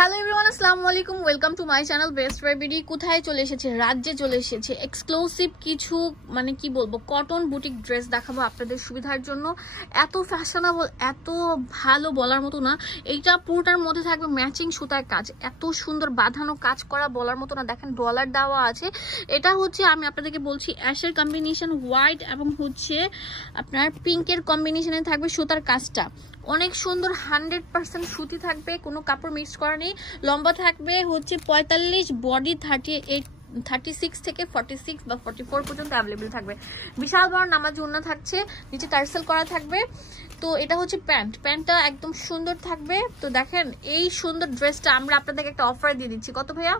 Hello everyone, আসসালামু আলাইকুম। Welcome to my channel best baby. কোথায় চলে এসেছে? রাজ্যে চলে এসেছে। এক্সক্লুসিভ কিছু মানে কি বলবো, কটন বুটিক ড্রেস দেখাবো আপনাদের সুবিধার জন্য। এত ফ্যাশনেবল, এত ভালো বলার মতো না। এইটা পুরোটার মধ্যে থাকবে ম্যাচিং সুতার কাজ, এত সুন্দর বাঁধানো কাজ করা বলার মতো না। দেখেন ডলার দেওয়া আছে। এটা হচ্ছে আমি আপনাদেরকে বলছি অ্যাশের কম্বিনেশন, হোয়াইট এবং হচ্ছে আপনার পিঙ্কের কম্বিনেশনে থাকবে সুতার কাজটা। অনেক সুন্দর, 100% সুতি থাকবে, কোনো কাপড় মিক্স করা নেই। লম্বা থাকবে হচ্ছে 45, বডি 36 থেকে 46 বা 44 পর্যন্ত অ্যাভেলেবেল থাকবে। বিশাল বড় নামাজ ওড়না থাকছে, নিচে টার্সেল করা থাকবে। তো এটা হচ্ছে প্যান্টটা একদম সুন্দর থাকবে। তো দেখেন এই সুন্দর ড্রেসটা আমরা আপনাদেরকে একটা অফার দিয়ে দিচ্ছি। কত ভাইয়া?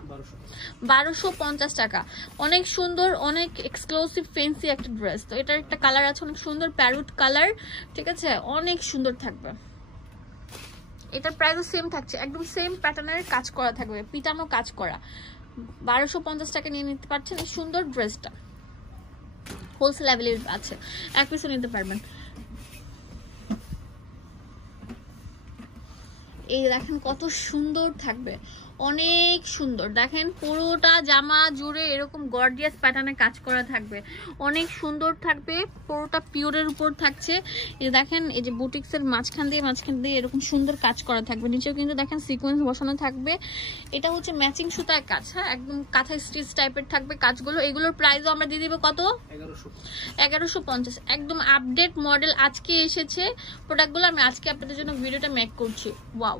1250 টাকা। অনেক সুন্দর, অনেক এক্সক্লুসিভ ফ্যান্সি একটা ড্রেস। তো এটার একটা কালার আছে অনেক সুন্দর, প্যারোট কালার, ঠিক আছে? অনেক সুন্দর থাকবে। এটার প্রাইসও সেম থাকছে, একদম সেম প্যাটার্নের কাজ করা থাকবে, পিটানো কাজ করা। 1250 টাকা নিয়ে নিতে পারছেন এই সুন্দর ড্রেসটা। হোলসেল অ্যাভেলেবল আছে, এক পিসও নিতে পারবেন। এই দেখেন কত সুন্দর থাকবে, অনেক সুন্দর। দেখেন পুরোটা জামা জুড়ে এরকম গর্জিয়াস প্যাটার্নে কাজ করা থাকবে, অনেক সুন্দর থাকবে। পুরোটা পিওরের উপর থাকছে। এই দেখেন এই যে বুটিক্সের মাঝখান দিয়ে এরকম সুন্দর কাজ করা থাকবে। নিচেও কিন্তু দেখেন সিকোয়েন্স বসানো থাকবে। এটা হচ্ছে ম্যাচিং সুতার কাজ, হ্যাঁ, একদম কাঁথা স্টিচ টাইপের থাকবে কাজগুলো। এগুলোর প্রাইসও আমরা দিয়ে দিব কত? 1150। একদম আপডেট মডেল আজকে এসেছে প্রোডাক্টগুলো। আমি আজকে আপনাদের জন্য ভিডিওটা মেক করছি। ওয়াও,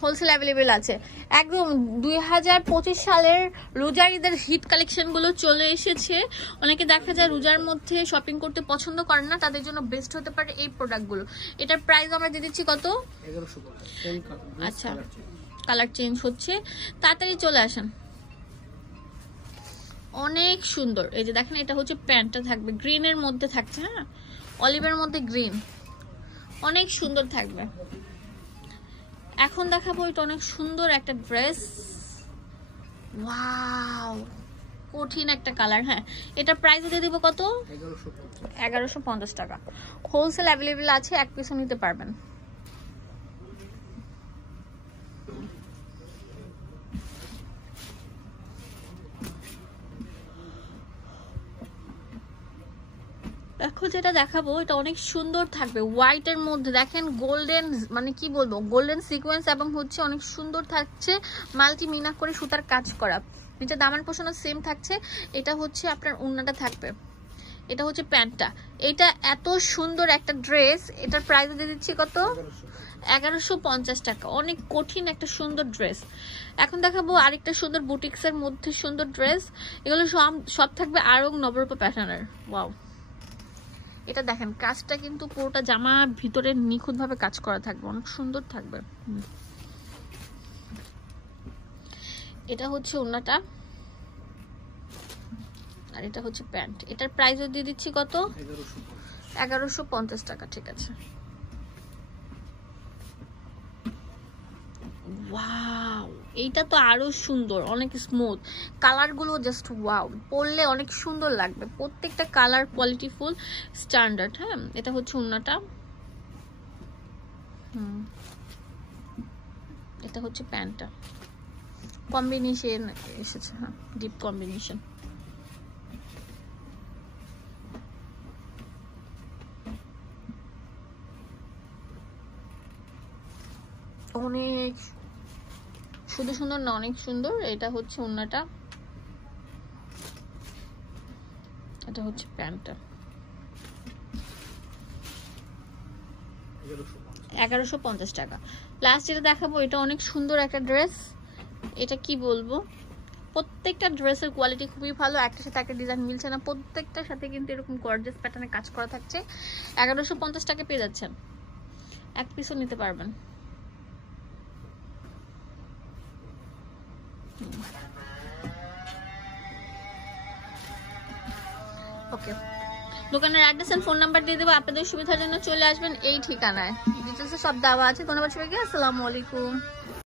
হোলসেল অ্যাভেলেবেল আছে একদম। 2025 সালের রোজার ঈদের হিট কালেকশনগুলো চলে এসেছে। অনেকে দেখা যায় রোজার মধ্যে শপিং করতে পছন্দ করেন না, তাদের জন্য বেস্ট হতে পারে এই প্রোডাক্টগুলো। এটার প্রাইস আমরা দিয়ে দিচ্ছি কত? 1150। আচ্ছা, কালার চেঞ্জ হচ্ছে, তাড়াতাড়ি চলে আসেন। অনেক সুন্দর। এই যে দেখেন এটা হচ্ছে প্যান্টটা থাকবে, গ্রিনের মধ্যে থাকছে, হ্যাঁ, অলিভের মধ্যে গ্রিন, অনেক সুন্দর থাকবে। এখন দেখাবো এটা অনেক সুন্দর একটা ড্রেস। ওয়াও, কঠিন একটা কালার। হ্যাঁ, এটা প্রাইস দিয়ে দিব কত? 1150 টাকা। হোলসেল অ্যাভেলেবেল আছে, এক পিসও নিতে পারবেন। এখন যেটা দেখাবো এটা অনেক সুন্দর থাকবে, হোয়াইটের মধ্যে দেখেন গোল্ডেন, মানে কি বলবো, গোল্ডেন সিকোয়েন্স এবং হচ্ছে অনেক সুন্দর থাকছে মাল্টি মিনা করে সুতার কাজ করা। নিচে দামান পোষানো সেম থাকছে। এটা হচ্ছে আপনার ওড়নাটা থাকবে, এটা হচ্ছে প্যান্টটা। এটা এত সুন্দর একটা ড্রেস, এটার প্রাইস দিয়ে দিচ্ছি কত? 1150 টাকা। অনেক কঠিন একটা সুন্দর ড্রেস। এখন দেখাবো আরেকটা সুন্দর বুটিক্সের মধ্যে সুন্দর ড্রেস। এগুলো সব থাকবে আরং নবরূপা প্যাটার্নের। ওয়াও, এটা দেখেন কাজটা কিন্তু পুরোটা জামা ভিতরে নিখুঁত ভাবে কাজ করা থাকবে, অনেক সুন্দর থাকবে। এটা হচ্ছে ওড়নাটা আর এটা হচ্ছে প্যান্ট। এটার প্রাইসও দিয়ে দিচ্ছি কত? 1150 টাকা। ঠিক আছে। ওয়াও, এইটা তো আরো সুন্দর, অনেক স্মুথ, কালারগুলো জাস্ট ওয়াও, পরলে অনেক সুন্দর লাগবে। প্রত্যেকটা কালার কোয়ালিটি ফুল স্ট্যান্ডার্ড। হ্যাঁ, এটা হচ্ছে ওড়নাটা, এটা হচ্ছে প্যান্টটা। কম্বিনেশন এসেছে, হ্যাঁ, ডিপ কম্বিনেশন। অনেক শুধু সুন্দর না, অনেক সুন্দর। এটা হচ্ছে ওড়নাটা, এটা হচ্ছে প্যান্টটা। 1150 টাকা। লাস্ট যেটা দেখাবো এটা অনেক সুন্দর একটা ড্রেস। এটা কি বলবো, প্রত্যেকটা ড্রেসের কোয়ালিটি খুবই ভালো, একটার সাথে একটা ডিজাইন মিলছে না, প্রত্যেকটার সাথে কিন্তু এরকম গর্জিয়াস প্যাটার্নে কাজ করা থাকছে। 1150 টাকা পেয়ে যাচ্ছেন, এক পিসও নিতে পারবেন। ওকে, দোকানের অ্যাড্রেস এন্ড ফোন নাম্বার দিয়ে দেবো, আপনাদের সুবিধার জন্য চলে আসবেন এই ঠিকানায়। ডিটেলসে সব দেওয়া আছে। ধন্যবাদ সবাইকে, আসসালামু আলাইকুম।